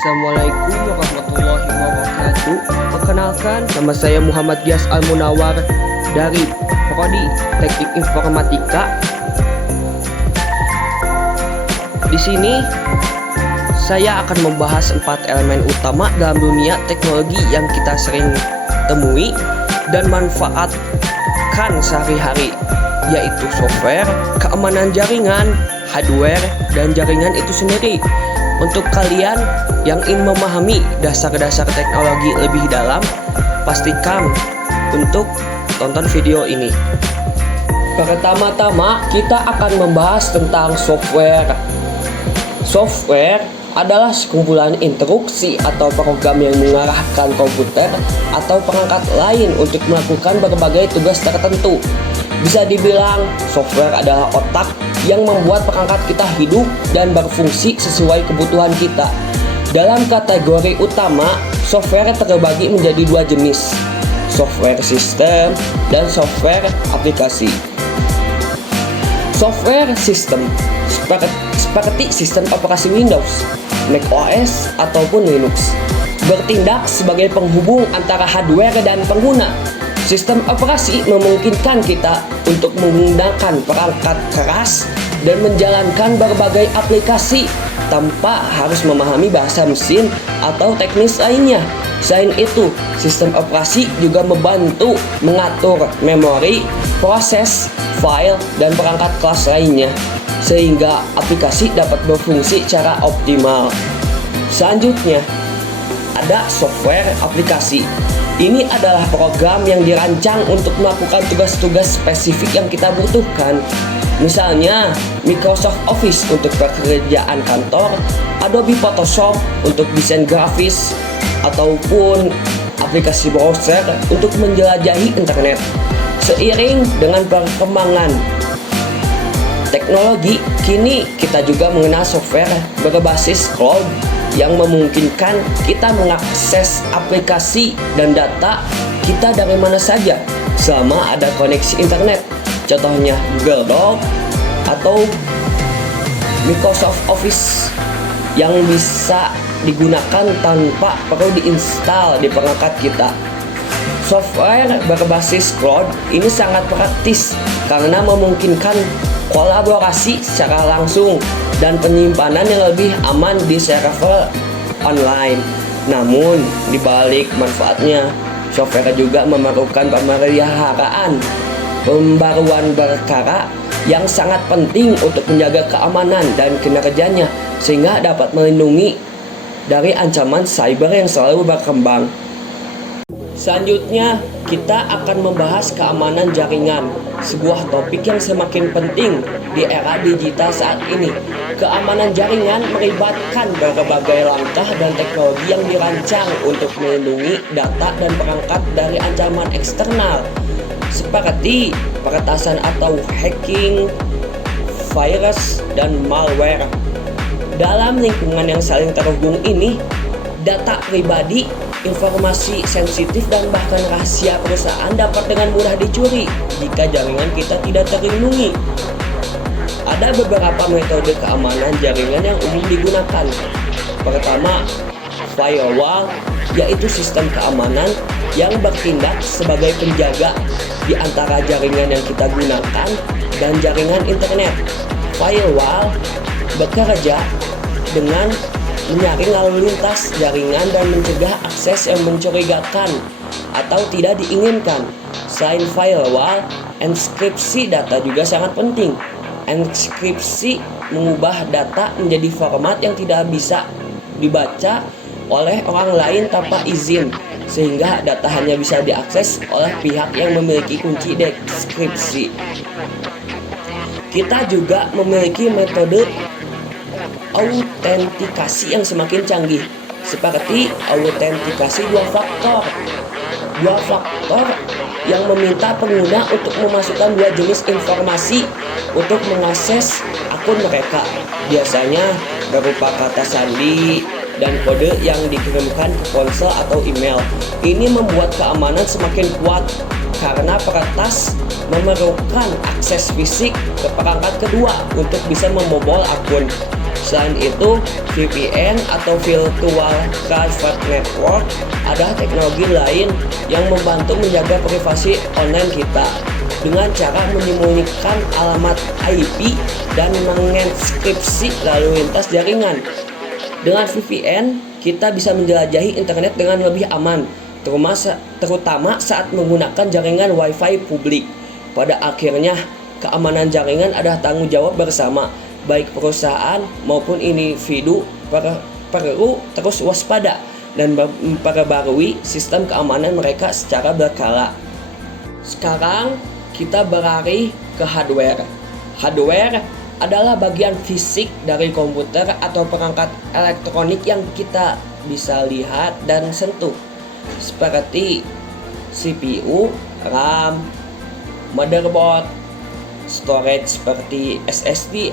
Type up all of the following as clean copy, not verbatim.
Assalamualaikum warahmatullahi wabarakatuh. Perkenalkan, nama saya Muhammad Gias Al-Munawar dari Prodi Teknik Informatika. Di sini saya akan membahas 4 elemen utama dalam dunia teknologi yang kita sering temui dan manfaatkan sehari-hari, yaitu software, keamanan jaringan, hardware, dan jaringan itu sendiri. Untuk kalian yang ingin memahami dasar-dasar teknologi lebih dalam, pastikan untuk tonton video ini. Pertama-tama kita akan membahas tentang software. Software adalah sekumpulan instruksi atau program yang mengarahkan komputer atau perangkat lain untuk melakukan berbagai tugas tertentu. Bisa dibilang software adalah otak yang membuat perangkat kita hidup dan berfungsi sesuai kebutuhan kita. Dalam kategori utama, software terbagi menjadi 2 jenis, software sistem dan software aplikasi. Software sistem seperti sistem operasi Windows, Mac OS, ataupun Linux, bertindak sebagai penghubung antara hardware dan pengguna. Sistem operasi memungkinkan kita untuk menggunakan perangkat keras dan menjalankan berbagai aplikasi tanpa harus memahami bahasa mesin atau teknis lainnya. Selain itu, sistem operasi juga membantu mengatur memori, proses, file, dan perangkat kelas lainnya, sehingga aplikasi dapat berfungsi secara optimal. Selanjutnya, ada software aplikasi. Ini adalah program yang dirancang untuk melakukan tugas-tugas spesifik yang kita butuhkan. Misalnya, Microsoft Office untuk pekerjaan kantor, Adobe Photoshop untuk desain grafis, ataupun aplikasi browser untuk menjelajahi internet. Seiring dengan perkembangan teknologi, kini kita juga mengenal software berbasis cloud yang memungkinkan kita mengakses aplikasi dan data kita dari mana saja selama ada koneksi internet. Contohnya Google Docs atau Microsoft Office yang bisa digunakan tanpa perlu diinstal di perangkat kita. Software berbasis cloud ini sangat praktis karena memungkinkan kolaborasi secara langsung dan penyimpanan yang lebih aman di server online. Namun, di balik manfaatnya, software juga memerlukan pemeliharaan, pembaruan berkala yang sangat penting untuk menjaga keamanan dan kinerjanya sehingga dapat melindungi dari ancaman cyber yang selalu berkembang. Selanjutnya, kita akan membahas keamanan jaringan, sebuah topik yang semakin penting di era digital saat ini. Keamanan jaringan melibatkan berbagai langkah dan teknologi yang dirancang untuk melindungi data dan perangkat dari ancaman eksternal, seperti peretasan atau hacking, virus, dan malware. Dalam lingkungan yang saling terhubung ini, data pribadi, informasi sensitif, dan bahkan rahasia perusahaan dapat dengan mudah dicuri jika jaringan kita tidak terlindungi. Ada beberapa metode keamanan jaringan yang umum digunakan. Pertama, firewall, yaitu sistem keamanan yang bertindak sebagai penjaga di antara jaringan yang kita gunakan dan jaringan internet. Firewall bekerja dengan menyaring lalu lintas jaringan dan mencegah akses yang mencurigakan atau tidak diinginkan. Selain firewall, enkripsi data juga sangat penting. Enkripsi mengubah data menjadi format yang tidak bisa dibaca oleh orang lain tanpa izin, sehingga data hanya bisa diakses oleh pihak yang memiliki kunci deskripsi. Kita juga memiliki metode autentikasi yang semakin canggih, seperti autentikasi 2 faktor. 2 faktor yang meminta pengguna untuk memasukkan 2 jenis informasi untuk mengakses akun mereka, biasanya berupa kata sandi dan kode yang dikirimkan ke ponsel atau email. Ini membuat keamanan semakin kuat karena peretas memerlukan akses fisik ke perangkat kedua untuk bisa membobol akun. Selain itu, VPN atau Virtual Private Network adalah teknologi lain yang membantu menjaga privasi online kita dengan cara menyembunyikan alamat IP dan mengenkripsi lalu lintas jaringan. Dengan VPN, kita bisa menjelajahi internet dengan lebih aman, terutama saat menggunakan jaringan Wi-Fi publik. Pada akhirnya, keamanan jaringan adalah tanggung jawab bersama, baik perusahaan maupun individu perlu terus waspada dan memperbarui sistem keamanan mereka secara berkala. Sekarang kita beralih ke hardware. Hardware adalah bagian fisik dari komputer atau perangkat elektronik yang kita bisa lihat dan sentuh, seperti CPU, RAM, motherboard, storage seperti SSD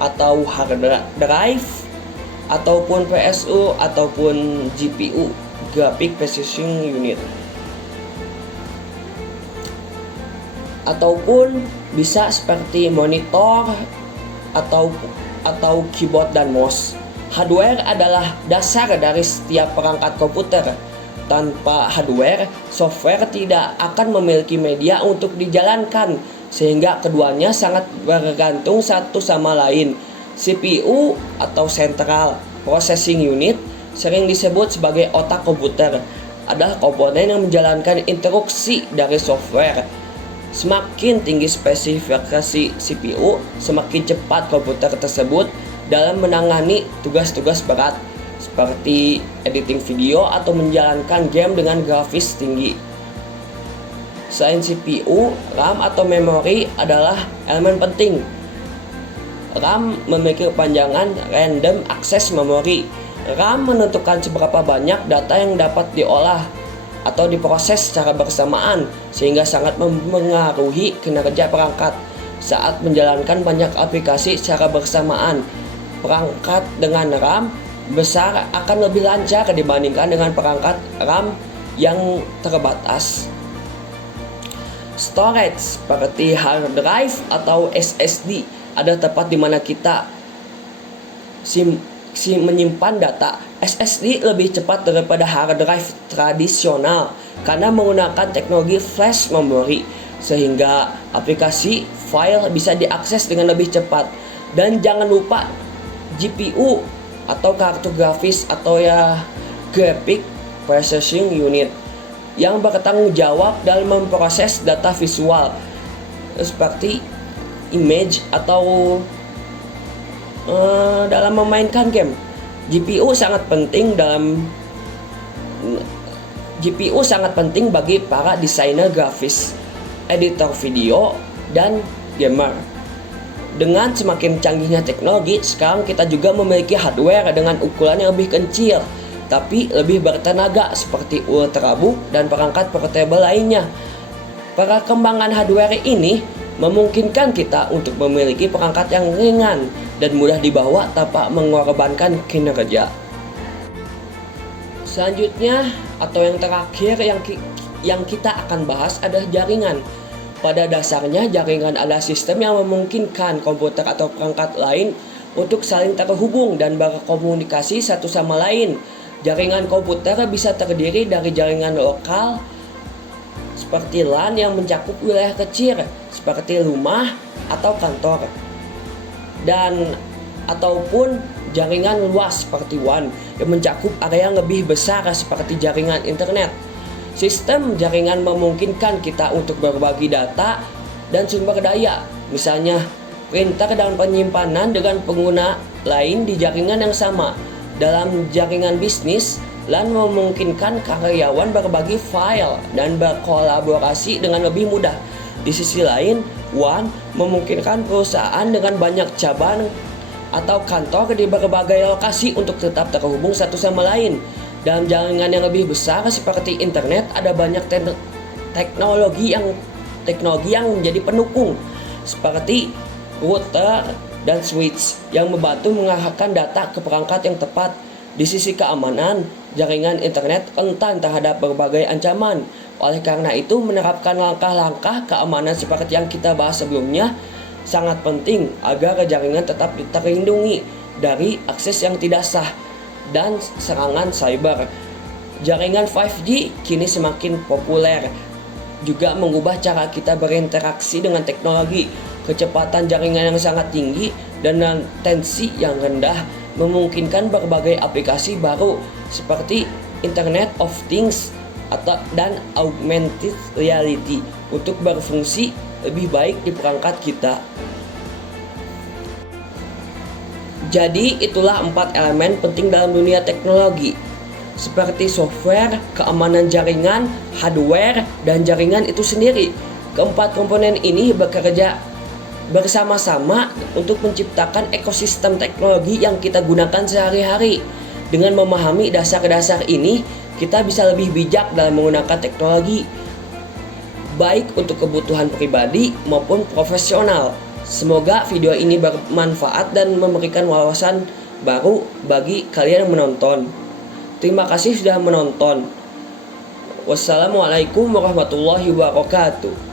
atau hard drive, ataupun PSU ataupun GPU, graphic processing unit, ataupun bisa seperti monitor atau keyboard dan mouse. Hardware adalah dasar dari setiap perangkat komputer. Tanpa hardware, software tidak akan memiliki media untuk dijalankan, sehingga keduanya sangat bergantung satu sama lain. CPU atau Central Processing Unit, sering disebut sebagai otak komputer, adalah komponen yang menjalankan instruksi dari software. Semakin tinggi spesifikasi CPU, semakin cepat komputer tersebut dalam menangani tugas-tugas berat seperti editing video atau menjalankan game dengan grafis tinggi. Selain CPU, RAM atau memori adalah elemen penting. RAM memiliki kepanjangan Random Access Memory. RAM menentukan seberapa banyak data yang dapat diolah atau diproses secara bersamaan, sehingga sangat mempengaruhi kinerja perangkat saat menjalankan banyak aplikasi secara bersamaan. Perangkat dengan RAM besar akan lebih lancar dibandingkan dengan perangkat RAM yang terbatas. Storage seperti hard drive atau SSD ada tempat di mana kita menyimpan data. SSD lebih cepat daripada hard drive tradisional karena menggunakan teknologi flash memory, sehingga aplikasi file bisa diakses dengan lebih cepat. Dan jangan lupa GPU atau kartu grafis atau graphic processing unit yang bertanggung jawab dalam memproses data visual seperti image atau dalam memainkan game. GPU sangat penting bagi para desainer grafis, editor video, dan gamer. Dengan semakin canggihnya teknologi, sekarang kita juga memiliki hardware dengan ukuran yang lebih kecil tapi lebih bertenaga seperti ultrabook dan perangkat portable lainnya. Perkembangan hardware ini memungkinkan kita untuk memiliki perangkat yang ringan dan mudah dibawa tanpa mengorbankan kinerja. Selanjutnya atau yang terakhir yang kita akan bahas adalah jaringan. Pada dasarnya, jaringan adalah sistem yang memungkinkan komputer atau perangkat lain untuk saling terhubung dan berkomunikasi satu sama lain. Jaringan komputer bisa terdiri dari jaringan lokal seperti LAN yang mencakup wilayah kecil seperti rumah atau kantor, dan ataupun jaringan luas seperti WAN yang mencakup area yang lebih besar seperti jaringan internet. Sistem jaringan memungkinkan kita untuk berbagi data dan sumber daya, misalnya printer dan penyimpanan dengan pengguna lain di jaringan yang sama. Dalam jaringan bisnis, LAN memungkinkan karyawan berbagi file dan berkolaborasi dengan lebih mudah. Di sisi lain, WAN memungkinkan perusahaan dengan banyak cabang atau kantor di berbagai lokasi untuk tetap terhubung satu sama lain. Dalam jaringan yang lebih besar seperti internet, ada banyak teknologi yang menjadi pendukung seperti router dan switch yang membantu mengarahkan data ke perangkat yang tepat. Di sisi keamanan, jaringan internet rentan terhadap berbagai ancaman. Oleh karena itu, menerapkan langkah-langkah keamanan seperti yang kita bahas sebelumnya sangat penting agar jaringan tetap terlindungi dari akses yang tidak sah dan serangan cyber. Jaringan 5G kini semakin populer, juga mengubah cara kita berinteraksi dengan teknologi. Kecepatan jaringan yang sangat tinggi dan latensi yang rendah memungkinkan berbagai aplikasi baru seperti Internet of Things dan augmented reality untuk berfungsi lebih baik di perangkat kita. Jadi itulah 4 elemen penting dalam dunia teknologi, seperti software, keamanan jaringan, hardware, dan jaringan itu sendiri. Keempat komponen ini bekerja bersama-sama untuk menciptakan ekosistem teknologi yang kita gunakan sehari-hari. Dengan memahami dasar-dasar ini, kita bisa lebih bijak dalam menggunakan teknologi, baik untuk kebutuhan pribadi maupun profesional. Semoga video ini bermanfaat dan memberikan wawasan baru bagi kalian yang menonton. Terima kasih sudah menonton. Wassalamualaikum warahmatullahi wabarakatuh.